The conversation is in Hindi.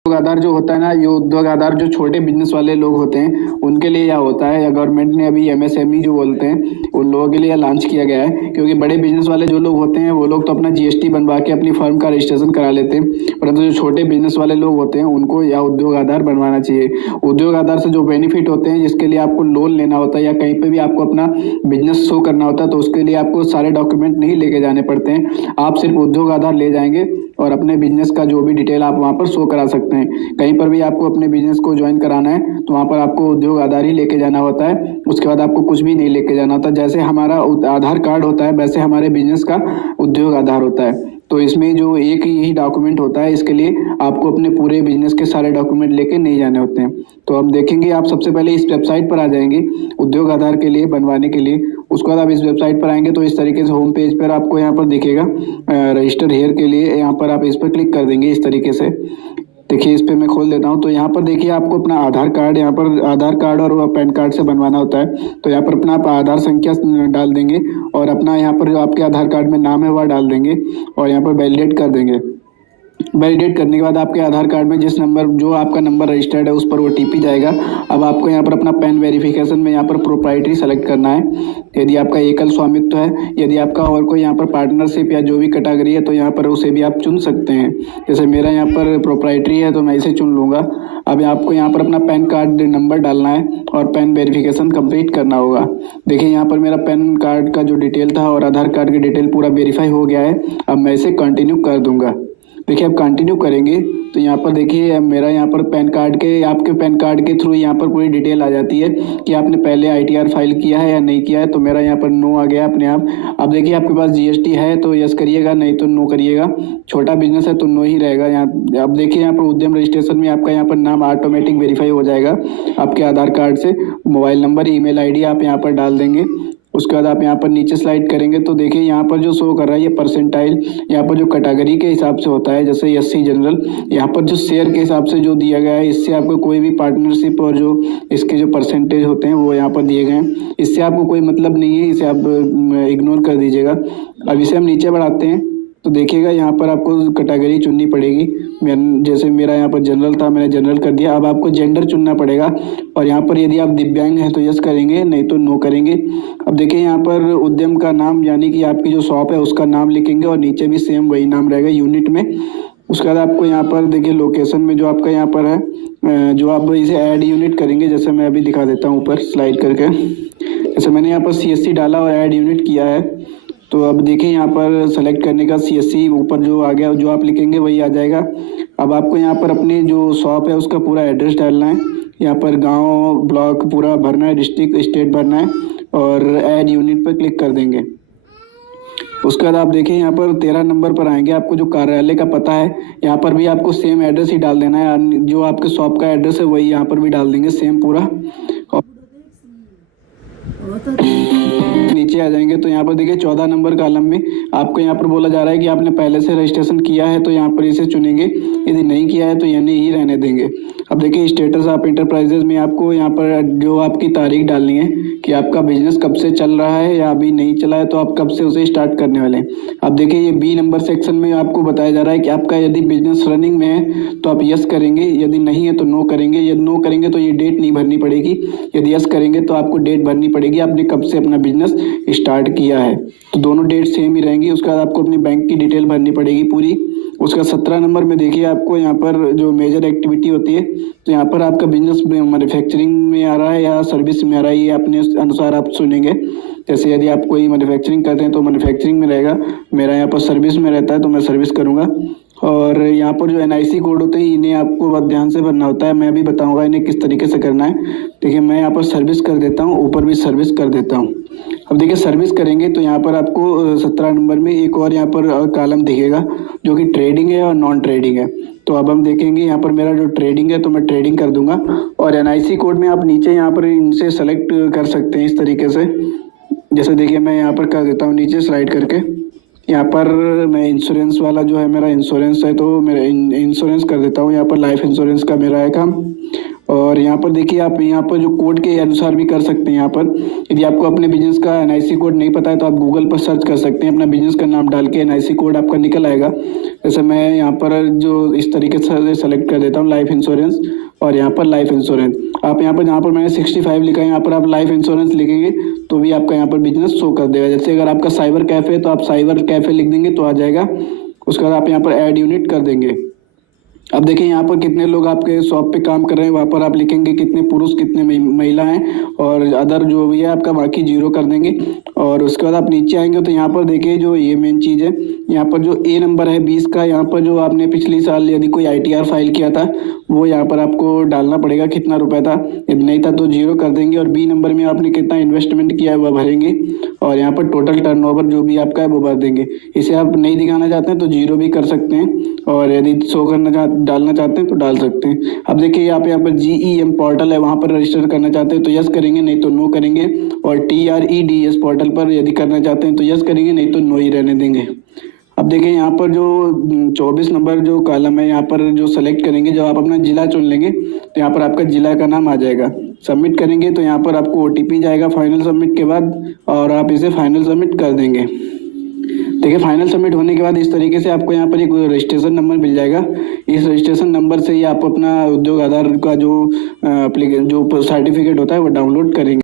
उद्योग आधार जो होता है ना, ये उद्योग आधार जो छोटे बिजनेस वाले लोग होते हैं उनके लिए यह होता है, या गवर्नमेंट ने अभी एमएसएमई जो बोलते हैं उन लोगों के लिए लॉन्च किया गया है। क्योंकि बड़े बिजनेस वाले जो लोग होते हैं वो लोग तो अपना जीएसटी बनवा के अपनी फर्म का रजिस्ट्रेशन करा लेते हैं, परंतु जो छोटे बिजनेस वाले लोग होते हैं उनको यह उद्योग आधार बनवाना चाहिए। उद्योग आधार से जो बेनिफिट होते हैं, जिसके लिए आपको लोन लेना होता है या कहीं पे भी आपको अपना बिजनेस शो करना होता है, तो उसके लिए आपको सारे डॉक्यूमेंट नहीं लेके जाने पड़ते हैं। आप सिर्फ उद्योग आधार ले जाएंगे और अपने बिजनेस का जो भी डिटेल आप वहाँ पर शो करा सकते हैं। कहीं पर भी आपको अपने बिजनेस को ज्वाइन कराना है तो वहाँ पर आपको उद्योग आधार ही लेके जाना होता है, उसके बाद आपको कुछ भी नहीं लेके जाना होता। जैसे हमारा आधार कार्ड होता है वैसे हमारे बिजनेस का उद्योग आधार होता है। तो इसमें जो एक ही डॉक्यूमेंट होता है, इसके लिए आपको अपने पूरे बिजनेस के सारे डॉक्यूमेंट लेके नहीं जाने होते हैं। तो हम देखेंगे, आप सबसे पहले इस वेबसाइट पर आ जाएंगे उद्योग आधार के लिए बनवाने के लिए। उसके बाद आप इस वेबसाइट पर आएंगे तो इस तरीके से होम पेज पर आपको यहाँ पर दिखेगा रजिस्टर हेयर के लिए। यहाँ पर आप इस पर क्लिक कर देंगे इस तरीके से। देखिए इस पे मैं खोल देता हूँ। तो यहाँ पर देखिए आपको अपना आधार कार्ड, यहाँ पर आधार कार्ड और पैन कार्ड से बनवाना होता है। तो यहाँ पर अपना आप आधार संख्या डाल देंगे और अपना यहाँ पर जो आपके आधार कार्ड में नाम है वह डाल देंगे और यहाँ पर वैलिडेट कर देंगे। वैलिडेट करने के बाद आपके आधार कार्ड में जिस नंबर जो आपका नंबर रजिस्टर्ड है उस पर ओटीपी जाएगा। अब आपको यहाँ पर अपना पैन वेरिफिकेशन में यहाँ पर प्रोप्राइटरी सेलेक्ट करना है, यदि आपका एकल स्वामित्व है। यदि आपका और कोई यहाँ पर पार्टनरशिप या जो भी कैटेगरी है तो यहाँ पर उसे भी आप चुन सकते हैं। जैसे मेरा यहाँ पर प्रोप्राइटरी है तो मैं इसे चुन लूँगा। अब आपको यहाँ पर अपना पैन कार्ड नंबर डालना है और पैन वेरिफिकेशन कंप्लीट करना होगा। देखिए यहाँ पर मेरा पैन कार्ड का जो डिटेल था और आधार कार्ड की डिटेल पूरा वेरीफाई हो गया है। अब मैं इसे कंटिन्यू कर दूँगा। देखिए अब कंटिन्यू करेंगे तो यहाँ पर देखिए मेरा यहाँ पर पैन कार्ड के आपके पैन कार्ड के थ्रू यहाँ पर पूरी डिटेल आ जाती है कि आपने पहले आईटीआर फाइल किया है या नहीं किया है। तो मेरा यहाँ पर नो आ गया अपने आप। अब देखिए आपके पास जीएसटी है तो यस करिएगा, नहीं तो नो करिएगा। छोटा बिजनेस है तो नो ही रहेगा। यहाँ अब देखिए यहाँ पर उद्यम रजिस्ट्रेशन में आपका यहाँ पर नाम ऑटोमेटिक वेरीफाई हो जाएगा आपके आधार कार्ड से। मोबाइल नंबर, ईमेल आईडी आप यहाँ पर डाल देंगे। उसके बाद आप यहाँ पर नीचे स्लाइड करेंगे तो देखिए यहाँ पर जो शो कर रहा है ये परसेंटाइल, यहाँ पर जो कैटेगरी के हिसाब से होता है, जैसे एससी जनरल। यहाँ पर जो शेयर के हिसाब से जो दिया गया है, इससे आपको कोई भी पार्टनरशिप और जो इसके जो परसेंटेज होते हैं वो यहाँ पर दिए गए हैं। इससे आपको कोई मतलब नहीं है, इसे आप इग्नोर कर दीजिएगा। अब इसे हम नीचे बढ़ाते हैं तो देखिएगा यहाँ पर आपको कैटेगरी चुननी पड़ेगी। जैसे मेरा यहाँ पर जनरल था, मैंने जनरल कर दिया। अब आपको जेंडर चुनना पड़ेगा और यहाँ पर यदि आप दिव्यांग हैं तो यस करेंगे, नहीं तो नो करेंगे। अब देखिए यहाँ पर उद्यम का नाम यानी कि आपकी जो शॉप है उसका नाम लिखेंगे और नीचे भी सेम वही नाम रहेगा यूनिट में। उसके बाद आपको यहाँ पर देखिए लोकेशन में जो आपका यहाँ पर है, जो आप इसे ऐड यूनिट करेंगे, जैसे मैं अभी दिखा देता हूँ ऊपर स्लाइड करके। जैसे मैंने यहाँ पर सीएससी डाला और ऐड यूनिट किया है। तो अब देखिए यहाँ पर सेलेक्ट करने का सीएससी ऊपर जो आ गया, जो आप लिखेंगे वही आ जाएगा। अब आपको यहाँ पर अपनी जो शॉप है उसका पूरा एड्रेस डालना है। यहाँ पर गांव, ब्लॉक पूरा भरना है, डिस्ट्रिक्ट, स्टेट भरना है और ऐड यूनिट पर क्लिक कर देंगे। उसके बाद आप देखिए यहाँ पर 13 नंबर पर आएंगे। आपको जो कार्यालय का पता है यहाँ पर भी आपको सेम एड्रेस ही डाल देना है। जो आपके शॉप का एड्रेस है वही यहाँ पर भी डाल देंगे सेम पूरा। नीचे आ जाएंगे तो यहाँ पर देखिए 14 नंबर कॉलम में आपको यहाँ पर बोला जा रहा है कि आपने पहले से रजिस्ट्रेशन किया है तो यहाँ पर इसे चुनेंगे, यदि नहीं किया है तो यानी ही रहने देंगे। अब देखिए स्टेटस ऑफ इंटरप्राइजेज में आपको यहाँ पर जो आपकी तारीख डालनी है कि आपका बिजनेस कब से चल रहा है या अभी नहीं चला है, तो आप कब से उसे स्टार्ट करने वाले हैं। अब देखिए ये बी नंबर सेक्शन में आपको बताया जा रहा है कि आपका यदि बिजनेस रनिंग में है तो आप यस करेंगे, यदि नहीं है तो नो करेंगे। यदि नो करेंगे तो ये डेट नहीं भरनी पड़ेगी, यदि यस करेंगे तो आपको डेट भरनी पड़ेगी आपने कब से अपना बिजनेस स्टार्ट किया है। तो दोनों डेट सेम ही रहेंगी। उसके बाद आपको अपनी बैंक की डिटेल भरनी पड़ेगी पूरी। उसका 17 नंबर में देखिए आपको यहाँ पर जो मेजर एक्टिविटी होती है, तो यहाँ पर आपका बिजनेस मैन्युफैक्चरिंग में आ रहा है या सर्विस में आ रहा है, ये अपने अनुसार आप चुनेंगे। जैसे यदि आप कोई मैन्युफैक्चरिंग करते हैं तो मैन्युफैक्चरिंग में रहेगा, मेरा यहाँ पर सर्विस में रहता है तो मैं सर्विस करूँगा। और यहाँ पर जो एनआईसी कोड होते हैं इन्हें आपको बहुत ध्यान से भरना होता है। मैं अभी बताऊँगा इन्हें किस तरीके से करना है। देखिए मैं यहाँ पर सर्विस कर देता हूँ, ऊपर भी सर्विस कर देता हूँ। अब देखिए सर्विस करेंगे तो यहाँ पर आपको 17 नंबर में एक और यहाँ पर कॉलम दिखेगा जो कि ट्रेडिंग है और नॉन ट्रेडिंग है। तो अब हम देखेंगे यहाँ पर मेरा जो ट्रेडिंग है तो मैं ट्रेडिंग कर दूंगा। और एनआईसी कोड में आप नीचे यहाँ पर इनसे सेलेक्ट कर सकते हैं इस तरीके से। जैसे देखिए मैं यहाँ पर कर देता हूँ नीचे स्लाइड करके। यहाँ पर मैं इंश्योरेंस वाला जो है मेरा इंश्योरेंस है तो मेरा इंश्योरेंस कर देता हूँ। यहाँ पर लाइफ इंश्योरेंस का मेरा है काम। और यहाँ पर देखिए आप यहाँ पर जो कोड के अनुसार भी कर सकते हैं। यहाँ पर यदि आपको अपने बिजनेस का एनआईसी कोड नहीं पता है तो आप गूगल पर सर्च कर सकते हैं, अपना बिजनेस का नाम डाल के एनआईसी कोड आपका निकल आएगा। जैसे मैं यहाँ पर जो इस तरीके से सेलेक्ट कर देता हूँ लाइफ इंश्योरेंस, और यहाँ पर लाइफ इंश्योरेंस आप यहाँ पर जहाँ पर मैंने 65 लिखा है यहाँ पर आप लाइफ इंश्योरेंस लिखेंगे तो भी आपका यहाँ पर बिजनेस शो कर देगा। जैसे अगर आपका साइबर कैफ़े है तो आप साइबर कैफ़े लिख देंगे तो आ जाएगा। उसके बाद आप यहाँ पर ऐड यूनिट कर देंगे। अब देखिए यहाँ पर कितने लोग आपके शॉप पे काम कर रहे हैं, वहाँ पर आप लिखेंगे कितने पुरुष कितने महिला हैं, और अदर जो भी है आपका बाकी जीरो कर देंगे। और उसके बाद आप नीचे आएंगे तो यहाँ पर देखिए जो ये मेन चीज़ है, यहाँ पर जो ए नंबर है 20 का, यहाँ पर जो आपने पिछली साल यदि कोई ITR फाइल किया था वो यहाँ पर आपको डालना पड़ेगा कितना रुपए था, यदि नहीं था तो जीरो कर देंगे। और बी नंबर में आपने कितना इन्वेस्टमेंट किया है वह भरेंगे, और यहाँ पर टोटल टर्नओवर जो भी आपका है वो भर देंगे। इसे आप नहीं दिखाना चाहते हैं तो जीरो भी कर सकते हैं, और यदि शो करना डालना चाहते हैं तो डाल सकते हैं। अब देखिए यहाँ पर GEM पोर्टल है, वहाँ पर रजिस्टर करना चाहते हैं तो यस करेंगे, नहीं तो नो करेंगे। और TREDS पोर्टल पर यदि करना चाहते हैं तो यस करेंगे, नहीं तो नो ही रहने देंगे। अब देखिए यहाँ पर जो 24 नंबर जो कॉलम है यहाँ पर जो सेलेक्ट करेंगे, जब आप अपना ज़िला चुन लेंगे तो यहाँ पर आपका ज़िला का नाम आ जाएगा। सबमिट करेंगे तो यहाँ पर आपको OTP जाएगा फाइनल सबमिट के बाद, और आप इसे फाइनल सबमिट कर देंगे। देखिए फाइनल सबमिट होने के बाद इस तरीके से आपको यहाँ पर एक रजिस्ट्रेशन नंबर मिल जाएगा। इस रजिस्ट्रेशन नंबर से ही आप अपना उद्योग आधार का जो सर्टिफिकेट होता है वो डाउनलोड करेंगे।